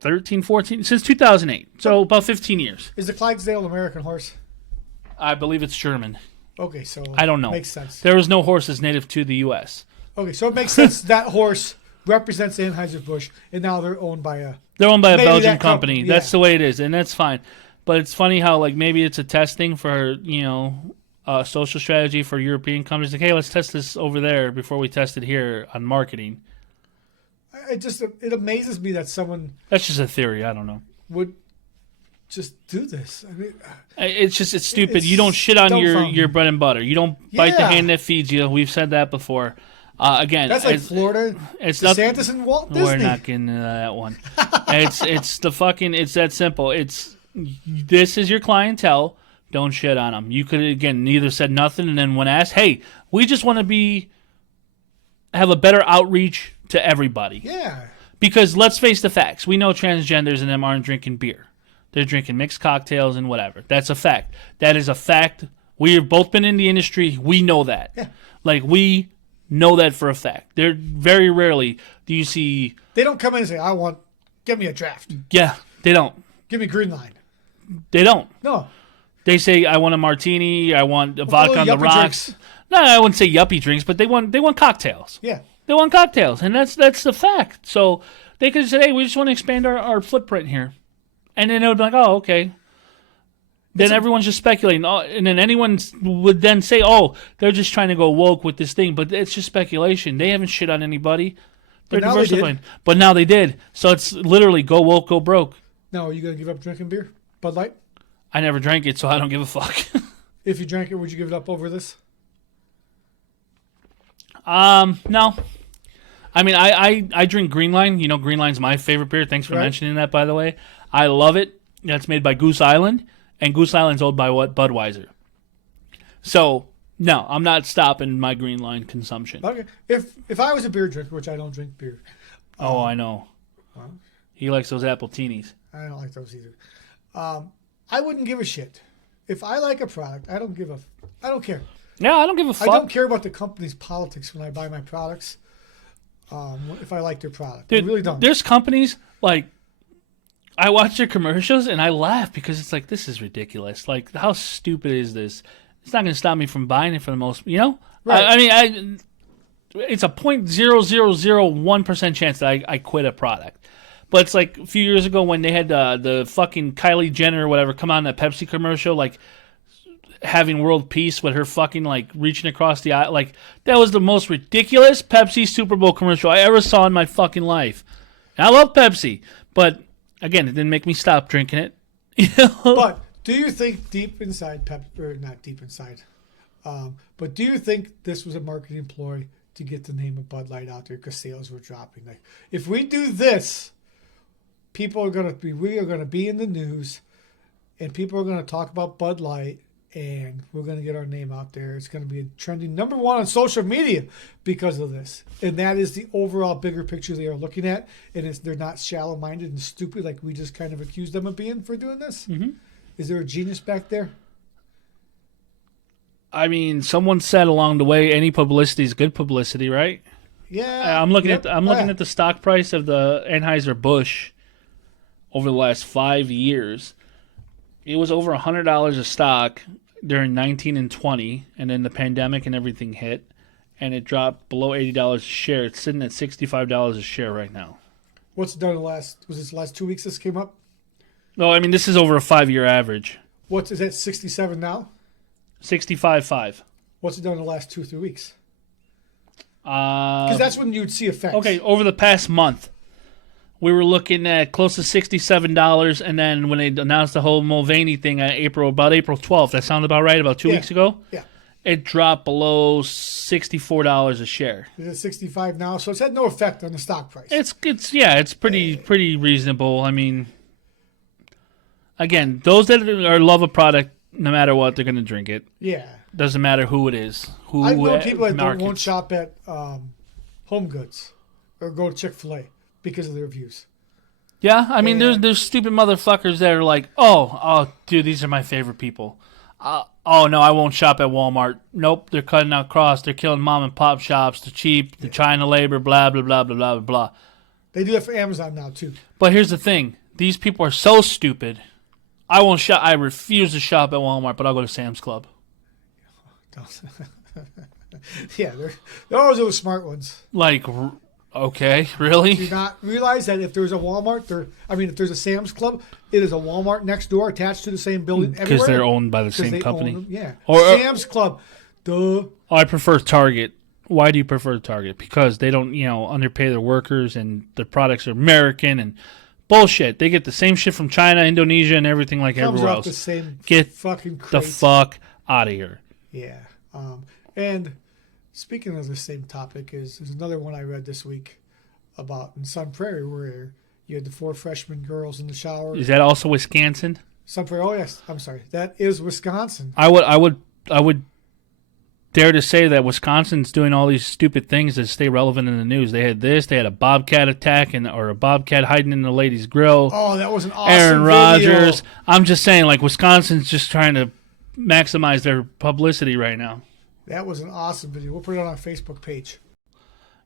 14, since 2008. So about 15 years. Is the Clydesdale an American horse? I believe it's German. Okay, so I don't know. Makes sense. There was no horses native to the U.S. Okay, so it makes sense that horse represents Anheuser-Busch, and now they're owned by a Belgian company. Yeah. That's the way it is, and that's fine. But it's funny how maybe it's a testing for social strategy for European companies. Like, hey, let's test this over there before we test it here on marketing. It amazes me that someone That's just a theory. I don't know. would just do this. I mean, It's stupid. It's You don't shit on dumbfounding. your bread and butter. You don't bite the Yeah. hand that feeds you. We've said that before. Again, that's like Florida, it's not. DeSantis, and Walt Disney. We're not getting into that one. It's that simple. This is your clientele. Don't shit on them. You could again neither said nothing, and then when asked, hey, we just want to have a better outreach to everybody. Yeah. Because let's face the facts. We know transgenders and them aren't drinking beer. They're drinking mixed cocktails and whatever. That's a fact. That is a fact. We have both been in the industry. We know that. Yeah. Like we know that for a fact. They're very rarely do you see. They don't come in and say, give me a draft. Yeah, they don't. Give me green line. They don't. No. They say, I want a martini. I want a vodka on the yuppie rocks. drinks. No, I wouldn't say yuppie drinks, but they want cocktails. Yeah. They want cocktails, and that's the fact. So they could say, hey, we just want to expand our footprint here. And then it would be like, oh, okay. Then everyone's just speculating. Oh, and then anyone would then say, oh, they're just trying to go woke with this thing. But it's just speculation. They haven't shit on anybody. They're But now they diversifying. But now they did. So it's literally go woke, go broke. Now, are you going to give up drinking beer? Bud Light? I never drank it, so I don't give a fuck. If you drank it, would you give it up over this? No. I mean, I drink Green Line. You know, Green Line's my favorite beer. Thanks for Right. mentioning that, by the way. I love it. That's made by Goose Island, and Goose Island's owned by Budweiser. So, no, I'm not stopping my Green Line consumption. Okay. If I was a beer drinker, which I don't drink beer, Oh, I know. Well. He likes those apple teenies. I don't like those either. I wouldn't give a shit. If I like a product, I don't care. Yeah, I don't give a I fuck. don't care about the company's politics when I buy my products. If I like their product, Dude, I really don't. There's companies, like, I watch their commercials and I laugh because it's like, this is ridiculous. Like, how stupid is this? It's not going to stop me from buying it for the most, you know? Right. I mean, it's a 0.0001% chance that I quit a product. But it's like a few years ago when they had the fucking Kylie Jenner or whatever come on that Pepsi commercial, like, having world peace with her fucking like reaching across the aisle. Like, that was the most ridiculous Pepsi Super Bowl commercial I ever saw in my fucking life. And I love Pepsi, but again, it didn't make me stop drinking it. You know? But do you think deep inside, or not deep inside, but do you think this was a marketing ploy to get the name of Bud Light out there because sales were dropping? Like, if we do this, we are going to be in the news, and people are going to talk about Bud Light. And we're going to get our name out there. It's going to be trending number one on social media because of this. And that is the overall bigger picture they are looking at. And they're not shallow-minded and stupid like we just kind of accused them of being for doing this. Mm-hmm. Is there a genius back there? I mean, someone said along the way, any publicity is good publicity, right? Yeah. I'm looking yep, at the stock price of the Anheuser-Busch over the last 5 years. It was over $100 a stock during 19 and 20, and then the pandemic and everything hit, and it dropped below $80 a share. It's sitting at $65 a share right now. What's it done was this the last 2 weeks this came up? No, I mean, this is over a 5-year average. Is that 67 now? 65.5. What's it done in the last 2 or 3 weeks? Because Because that's when you'd see effects. okay, over the past month, we were looking at close to $67, and then when they announced the whole Mulvaney thing at about April 12th, that sounded about right, about 2 weeks ago? Yeah. It dropped below $64 a share. Is it 65 now? So it's had no effect on the stock price. It's pretty reasonable. I mean, again, those that love a product, no matter what, they're going to drink it. Yeah. Doesn't matter who it is. I've known people that markets. won't shop at Home Goods or go to Chick-fil-A because of their views. Yeah, I mean, Yeah. there's stupid motherfuckers that are like, oh, dude, these are my favorite people. Oh no, I won't shop at Walmart. Nope, they're cutting out costs. They're killing mom and pop shops. They're cheap. They're China labor. Blah blah blah blah blah blah. They do that for Amazon now too. But here's the thing: these people are so stupid. I won't shop. I refuse to shop at Walmart, but I'll go to Sam's Club. Yeah, they're always the smart ones. Like, okay, really? Do you not realize that if there's a Walmart, if there's a Sam's Club, it is a Walmart next door attached to the same building Because everywhere? they're owned by the 'Cause same they company. own them, yeah. Or- Sam's Club. Duh. I prefer Target. Why do you prefer Target? Because they don't, underpay their workers, and their products are American and Bullshit. They get the same shit from China, Indonesia, and everything like Comes everywhere off the else. same Get fucking the crates. fuck out of here. Yeah. And speaking of the same topic, there's another one I read this week about in Sun Prairie where you had the 4 freshman girls in the shower. Is that also Wisconsin? Sun Prairie. Oh yes, I'm sorry. That is Wisconsin. I would dare to say that Wisconsin's doing all these stupid things that stay relevant in the news. They had this. They had a bobcat attack or a bobcat hiding in the lady's grill. Oh, that was an awesome Aaron video. Rodgers. I'm just saying, like, Wisconsin's just trying to maximize their publicity right now. That was an awesome video. We'll put it on our Facebook page.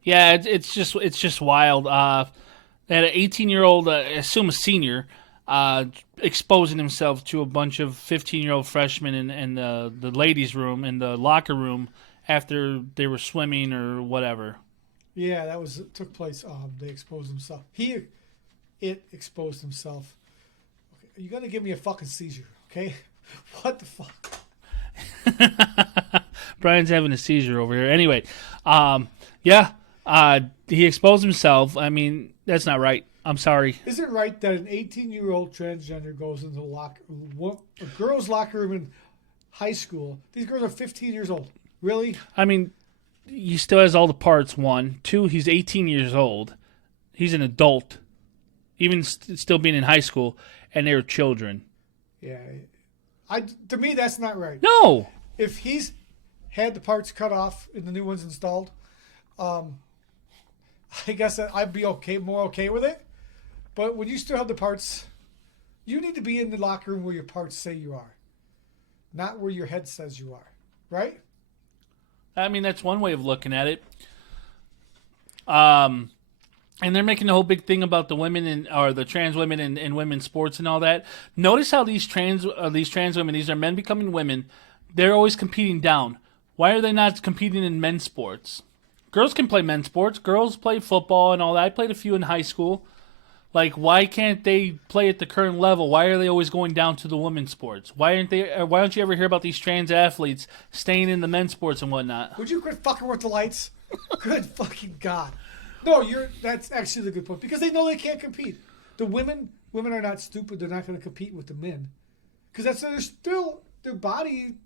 Yeah, it's just wild. They had an 18-year-old, I assume a senior, exposing himself to a bunch of 15-year-old freshmen in the ladies' room, in the locker room, after they were swimming or whatever. Yeah, took place. They exposed himself. It exposed himself. Okay, you're gonna give me a fucking seizure, okay? What the fuck? Brian's having a seizure over here. Anyway, he exposed himself. I mean, that's not right. I'm sorry. Is it right that an 18-year-old transgender goes into a girl's locker room in high school? These girls are 15 years old. Really? I mean, he still has all the parts, 1. 2, he's 18 years old. He's an adult, even still being in high school, and they're children. Yeah. To me, that's not right. No! If he's had the parts cut off and the new ones installed, I guess that I'd be more okay with it. But when you still have the parts, you need to be in the locker room where your parts say you are, not where your head says you are, right? I mean, that's one way of looking at it. And they're making a whole big thing about the women or the trans women in women's sports and all that. Notice how these trans women, these are men becoming women, they're always competing down. Why are they not competing in men's sports? Girls can play men's sports. Girls play football and all that. I played a few in high school. Like, why can't they play at the current level? Why are they always going down to the women's sports? Why don't you ever hear about these trans athletes staying in the men's sports and whatnot? Would you quit fucking with the lights? Good fucking God. No, that's actually the good point. Because they know they can't compete. The women are not stupid. They're not going to compete with the men. Because they're still, their body,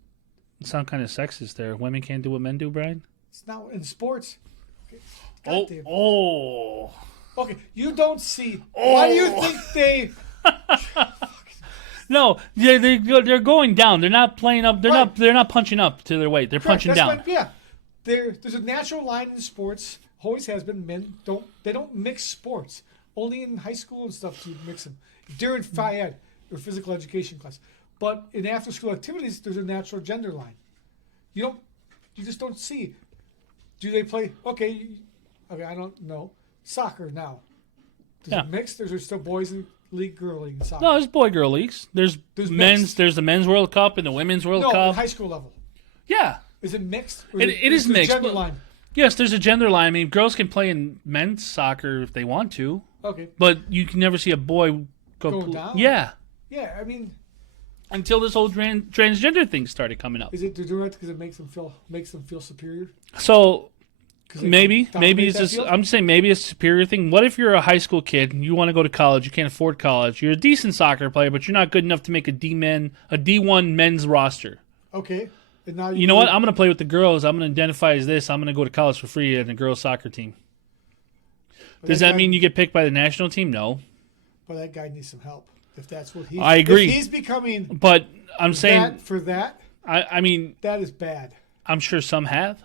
You sound kind of sexist there. Women can't do what men do, Brian? it's not in sports. Okay. Oh, Goddamn. oh. Okay, you don't see. Why do you think they? No, they're going down. They're not playing up. Right. They're not punching up to their weight. They're punching down. There's a natural line in sports. Always has been. Men don't mix sports. Only in high school and stuff do you mix them. During FIED or physical education class, but in after school activities, there's a natural gender line. You just don't see. Do they play? Okay, I don't know. Soccer now. Does it mix? There's still boys in league, girl league in soccer. No, there's boy-girl leagues. There's men's. mixed. There's the men's World Cup and the women's World No, Cup. at high school level. Yeah. Is it mixed? Or It is there a mixed, Gender but- line. Yes, there's a gender line. I mean, girls can play in men's soccer if they want to, Okay. but you can never see a boy Go down? Yeah. Yeah, I mean, Until this whole transgender thing started coming up. is it they're doing it because it makes them feel superior? So 'Cause they maybe dominate it's that just. field? I'm just saying maybe it's a superior thing. What if you're a high school kid and you want to go to college? You can't afford college. You're a decent soccer player, but you're not good enough to make a D1 men's roster. Okay. And now You know what? I'm going to play with the girls. I'm going to identify as this. I'm going to go to college for free in a girls soccer team. Does that mean you get picked by the national team? No. But that guy needs some help. If that's what he's. I agree. If he's becoming But I'm saying, that for that, I mean, that is bad. I'm sure some have.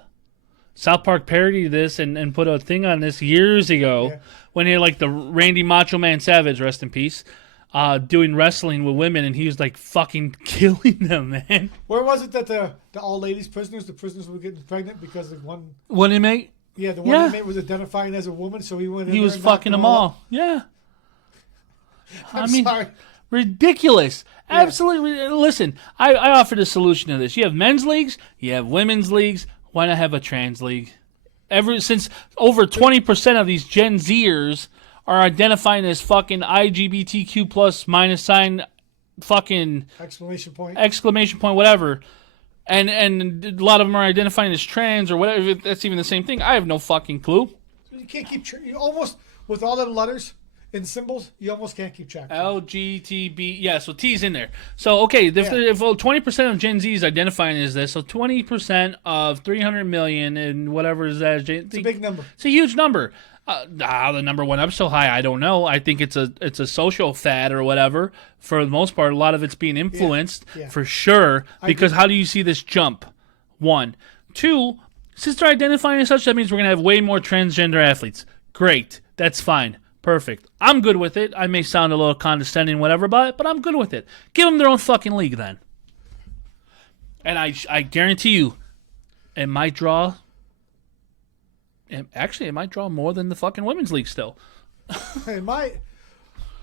South Park parodied this and put a thing on this years ago Yeah. when he had like the Randy Macho Man Savage, rest in peace, doing wrestling with women, and he was like fucking killing them, man. Where was it that the all ladies prisoners, the prisoners were getting pregnant because the one, What inmate? yeah, the one Yeah. inmate was identifying as a woman, so he went in He there was and knocked fucking them all. Yeah. I'm I mean, sorry. ridiculous. Absolutely. Listen, I offered a solution to this. You have men's leagues, you have women's leagues. Why not have a trans league? Ever since over 20% of these Gen Zers are identifying as fucking IGBTQ plus minus sign fucking Exclamation point. exclamation point whatever. And a lot of them are identifying as trans or whatever. If that's even the same thing. I have no fucking clue. You can't keep you almost with all them letters. in symbols, you almost can't keep track. LGTB. Yeah, so T's in there. So, okay, if 20% of Gen Z is identifying as this, so 20% of 300 million and whatever is that. It's a big number. It's a huge number. How the number went up so high, I don't know. I think it's a social fad or whatever. For the most part, a lot of it's being influenced for sure. Because how do you see this jump? 1. 2, since they're identifying as such, that means we're going to have way more transgender athletes. Great. That's fine. Perfect. I'm good with it. I may sound a little condescending, whatever about it, but I'm good with it. Give them their own fucking league then. And I guarantee you, it might draw... Actually, it might draw more than the fucking women's league still. It might.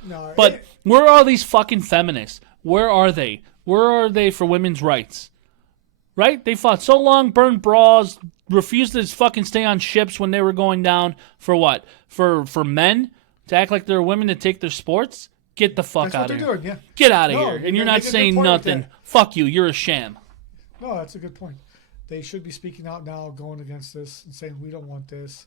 No, but where are these fucking feminists? Where are they? Where are they for women's rights? Right? They fought so long, burned bras, refused to fucking stay on ships when they were going down. For what? For men to act like they're women to take their sports? Get the fuck out of here. Doing, yeah. Get out of here. And you're not saying nothing. Fuck you. You're a sham. No, that's a good point. They should be speaking out now, going against this and saying we don't want this.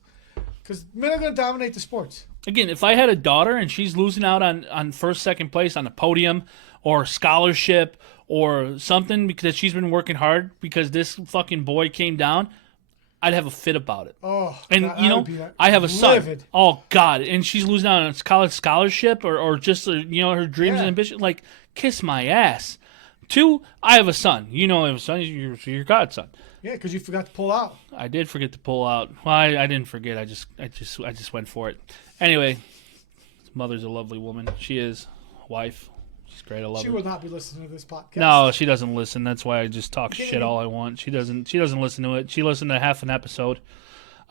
Because men are going to dominate the sports. Again, if I had a daughter and she's losing out on first, second place on the podium or scholarship or something because she's been working hard because this fucking boy came down, I'd have a fit about it. Oh, and God, you know, I have a son. Oh God, and she's losing out on a college scholarship or just her dreams and ambition. Like, kiss my ass. 2, I have a son. You know, I have a son. You're your godson. Yeah, because you forgot to pull out. I did forget to pull out. Well, I didn't forget. I just went for it. Anyway, his mother's a lovely woman. She is. Wife. She's great. I love her. She will not be listening to this podcast. No, she doesn't listen. That's why I just talk shit all I want. She doesn't listen to it. She listened to half an episode.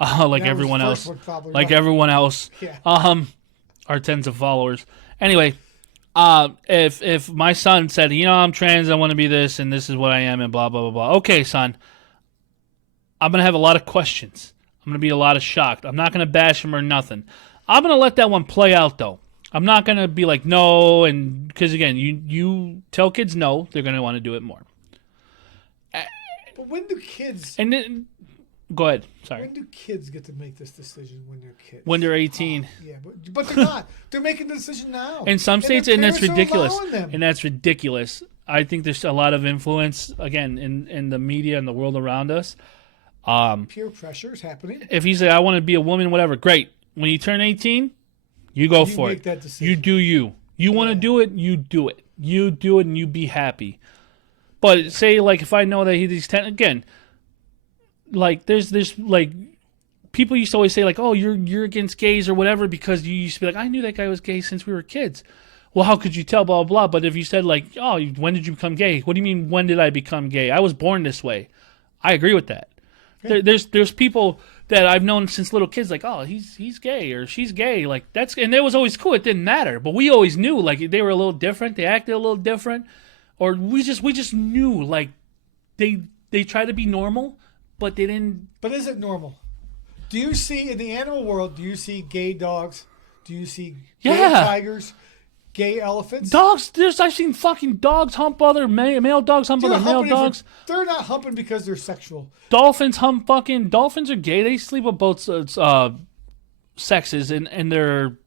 Like everyone else. Everyone else. Yeah. Our tens of followers. Anyway, if my son said, I'm trans, I want to be this, and this is what I am, and blah, blah, blah, blah. Okay, son. I'm going to have a lot of questions. I'm going to be a lot of shocked. I'm not going to bash him or nothing. I'm going to let that one play out, though. I'm not going to be like, no, and because, again, you tell kids no, they're going to want to do it more. But when do kids... And then, go ahead. Sorry. When do kids get to make this decision when they're kids? When they're 18. Yeah, but they're not. They're making the decision now. In some states, and that's ridiculous. And that's ridiculous. I think there's a lot of influence, again, in the media and the world around us. Peer pressure is happening. If he said, I want to be a woman, whatever, great. When you turn 18, you go for make it. That decision. You do you. You want to do it, you do it. You do it and you be happy. But say, like, if I know that he's 10, again, like, there's like, people used to always say, like, oh, you're against gays or whatever because you used to be like, I knew that guy was gay since we were kids. Well, how could you tell, blah, blah, blah. But if you said, like, oh, when did you become gay? What do you mean, when did I become gay? I was born this way. I agree with that. There's people that I've known since little kids, like, oh, he's gay or she's gay, like and it was always cool. It didn't matter, but we always knew, like, they were a little different, they acted a little different, or we just knew, like, they tried to be normal, but they didn't. But is it normal? Do you see in the animal world? Do you see gay dogs? Do you see gay tigers? Gay elephants? Dogs. I've seen fucking dogs hump other male dogs hump other male dogs. They're not humping because they're sexual. Dolphins dolphins are gay. They sleep with both sexes and they're...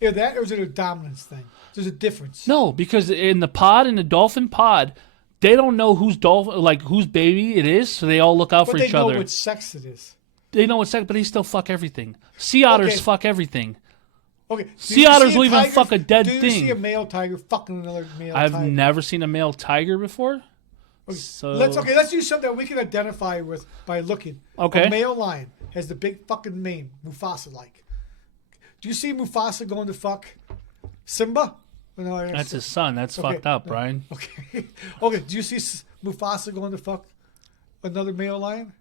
Yeah, that or is it a dominance thing? There's a difference. No, because in the dolphin pod, they don't know whose baby it is, so they all look out for each other. But they know what sex it is. They know what sex, but they still fuck everything. Sea otters fuck everything. Okay. Sea otters will even fuck a dead thing. Do you see a male tiger fucking another male tiger? I've never seen a male tiger before. Okay. So Let's do something that we can identify with by looking. Okay. A male lion has the big fucking mane, Mufasa-like. Do you see Mufasa going to fuck Simba? No, that's his son. That's fucked up, Brian. Okay. Okay. Do you see Mufasa going to fuck another male lion?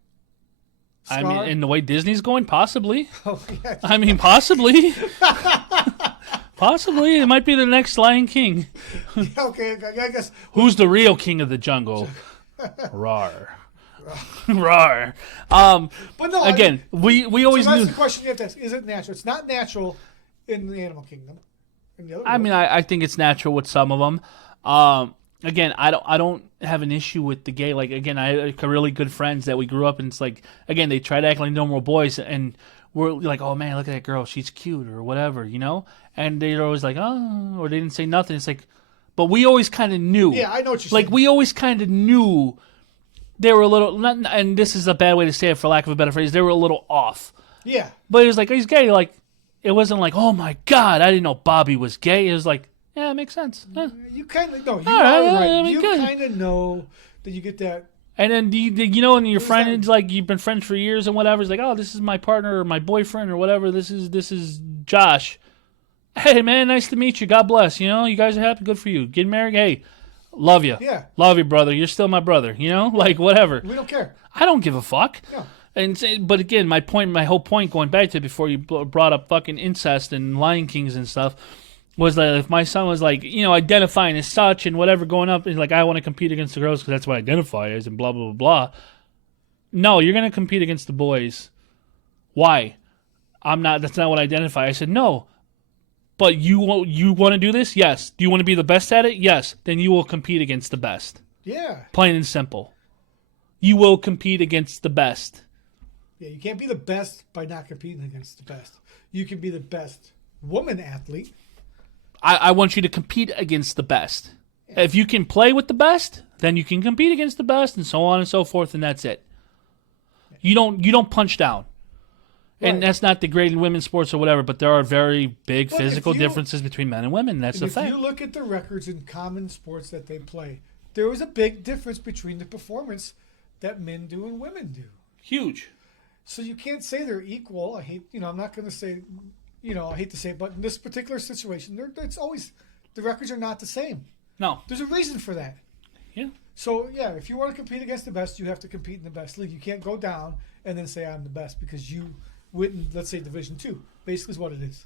Scar? I mean, in the way Disney's going, possibly. Oh, yeah. I mean, possibly. Possibly. It might be the next Lion King. Okay, I guess. Who's the real king of the jungle? Rawr. Rawr. But no, again, we always knew. That's the question you have to ask. Is it natural? It's not natural in the animal kingdom. In the other I mean, I think it's natural with some of them. Again, I don't have an issue with the gay. Like, again, I have really good friends that we grew up, and it's like, again, they try to act like normal boys, and were like, oh man, look at that girl, she's cute or whatever, you know. And they're always like, oh, or they didn't say nothing. It's like, but we always kind of knew. Yeah, I know what you're like saying. we always kind of knew they were a little. Not, and this is a bad way to say it, for lack of a better phrase. They were a little off. Yeah. But it was like, he's gay. Like, it wasn't like, oh my God, I didn't know Bobby was gay. It was like, yeah, it makes sense. Huh. You kind of know. You All right, are right. I mean, You good. kind of know that you get that. And then, you know, and your Who's friend, that? like, you've been friends for years and whatever. It's like, oh, this is my partner or my boyfriend or whatever. This is Josh. Hey, man, nice to meet you. God bless. You know, you guys are happy. Good for you. Getting married. Hey, love you. Yeah. Love you, brother. You're still my brother. You know, like, whatever. We don't care. I don't give a fuck. No. But again, my whole point, going back to it before you brought up fucking incest and Lion Kings and stuff, was that if my son was like, you know, identifying as such and whatever, going up and like, I want to compete against the girls because that's what I identify as and blah blah blah blah. No, you're gonna compete against the boys. Why? I'm not. That's not what I identify. I said no. But you want to do this? Yes. Do you want to be the best at it? Yes. Then you will compete against the best. Yeah. Plain and simple. You will compete against the best. Yeah. You can't be the best by not competing against the best. You can be the best woman athlete. I want you to compete against the best. If you can play with the best, then you can compete against the best, and so on and so forth, and that's it. You don't punch down. And Right. that's not degrading women's sports or whatever, but there are very big But physical if you- differences between men and women. That's And a if fact. you look at the records in common sports that they play, there was a big difference between the performance that men do and women do. Huge. So you can't say they're equal. I'm not going to say, I hate to say it, but in this particular situation, it's always, the records are not the same. No. There's a reason for that. Yeah. So, yeah, if you want to compete against the best, you have to compete in the best league. You can't go down and then say I'm the best because you went in, let's say, Division II. Basically is what it is.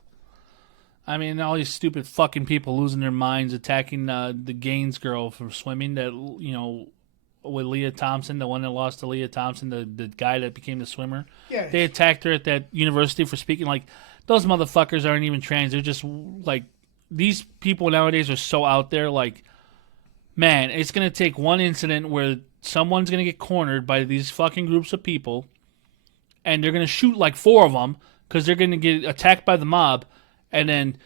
I mean, all these stupid fucking people losing their minds, attacking the Gaines girl for swimming. That, you know, with Leah Thompson, the one that lost to Leah Thompson, the guy that became the swimmer. Yeah. They attacked her at that university for speaking. Like, those motherfuckers aren't even trans. They're just like, these people nowadays are so out there. Like, man, it's gonna take one incident where someone's gonna get cornered by these fucking groups of people, and they're gonna shoot like 4 of them because they're gonna get attacked by the mob, and then,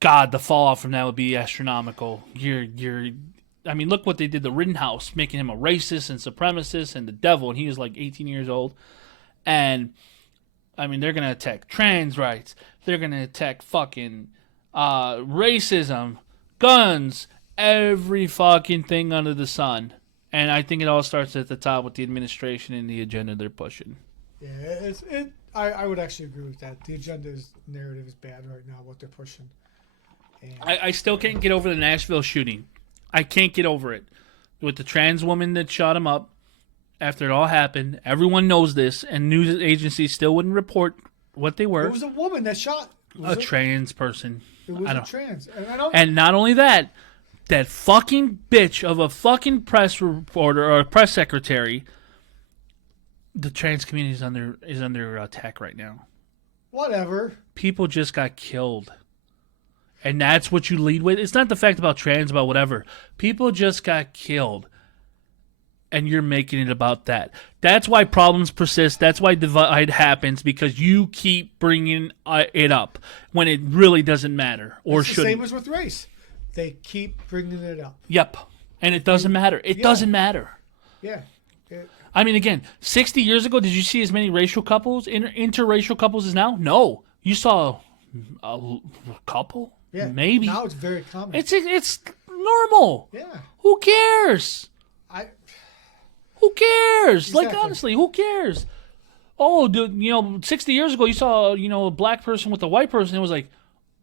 God, the fallout from that would be astronomical. I mean, look what they did to Rittenhouse, making him a racist and supremacist and the devil, and he was like 18 years old. And, I mean, they're going to attack trans rights. They're going to attack fucking racism, guns, every fucking thing under the sun. And I think it all starts at the top with the administration and the agenda they're pushing. Yeah, I would actually agree with that. The agenda's narrative is bad right now, what they're pushing. And I still can't get over the Nashville shooting. I can't get over it. With the trans woman that shot him up after it all happened, everyone knows this, and news agencies still wouldn't report what they were. it was a woman that shot. A trans person. It was I a don't- trans. And I don't. And not only that, that fucking bitch of a fucking press reporter or a press secretary, the trans community is under attack right now. Whatever. People just got killed. And that's what you lead with. It's not the fact about trans, about whatever. People just got killed. And you're making it about that. That's why problems persist. That's why divide happens, because you keep bringing it up when it really doesn't matter or It's the shouldn't. same as with race. They keep bringing it up. Yep. And it doesn't matter. It doesn't matter. Yeah. I mean, again, 60 years ago, did you see as many racial couples, interracial couples as now? No. You saw a couple? Yeah. Maybe. Now it's very common. It's normal. Yeah. Who cares? Who cares? Like, Exactly. honestly, who cares? Oh, dude, 60 years ago, you saw, a black person with a white person. It was like,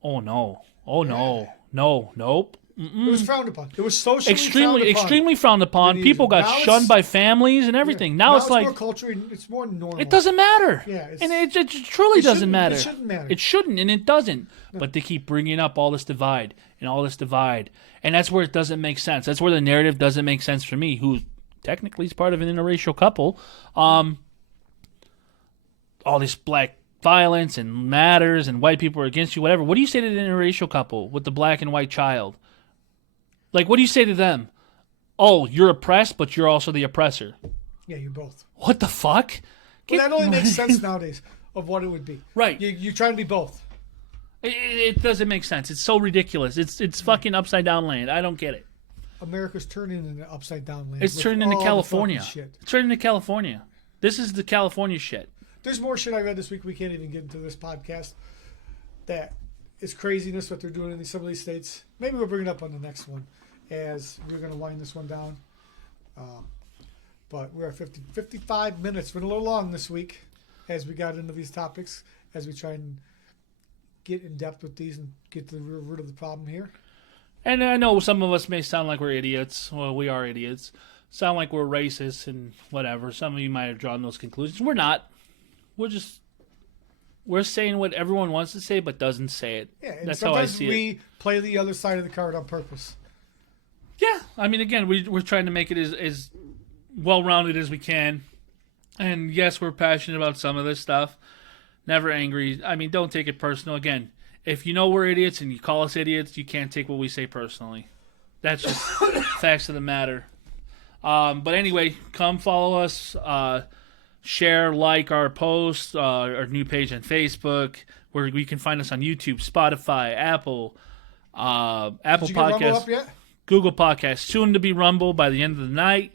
oh, no. Oh, no. No. Nope. It was frowned upon. It was socially Extremely frowned upon. It People is. got Now it's- shunned by families and everything. Now it's like, more culture. It's more normal. it doesn't matter. Yeah, it's- and it truly it doesn't shouldn't- matter. it shouldn't matter. It shouldn't, and it doesn't. But they keep bringing up all this divide and all this divide. And that's where it doesn't make sense. That's where the narrative doesn't make sense for me, who technically is part of an interracial couple. All this black violence and matters and white people are against you, whatever. What do you say to the interracial couple with the black and white child? Like, what do you say to them? Oh, you're oppressed, but you're also the oppressor. Yeah, you're both. What the fuck? But that only makes sense nowadays. of what it would be. Right. You're trying to be both. It doesn't make sense. It's so ridiculous. It's fucking upside down land. I don't get it. America's turning into upside down land. It's with turning into all the California. fucking shit. It's turning into California. This is the California shit. There's more shit I read this week. We can't even get into this podcast. That is craziness what they're doing in some of these states. Maybe we'll bring it up on the next one as we're going to wind this one down. But we're at 55 minutes. Went a little long this week as we got into these topics, as we try and get in depth with these and get to the real root of the problem here. And I know some of us may sound like we're idiots. Well, we are idiots. Sound like we're racist and whatever. Some of you might have drawn those conclusions. We're not. We're saying what everyone wants to say but doesn't say it. Yeah, and that's how I sometimes see we it. play the other side of the card on purpose. Yeah, I mean, again, we're trying to make it as well-rounded as we can. And yes, we're passionate about some of this stuff. Never angry. I mean, don't take it personal. Again, if you know we're idiots and you call us idiots, you can't take what we say personally. That's just facts of the matter. But anyway, come follow us. Share, like our posts, our new page on Facebook, where you can find us on YouTube, Spotify, Apple Did you get Rumble Podcasts, up yet? Google Podcasts. Soon to be Rumble by the end of the night.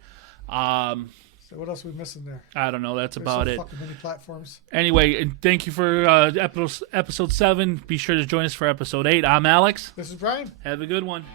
So what else are we missing there? I don't know. That's There's about so it. fucking many platforms. Anyway, and thank you for episode 7. Be sure to join us for episode 8. I'm Alex. This is Brian. Have a good one.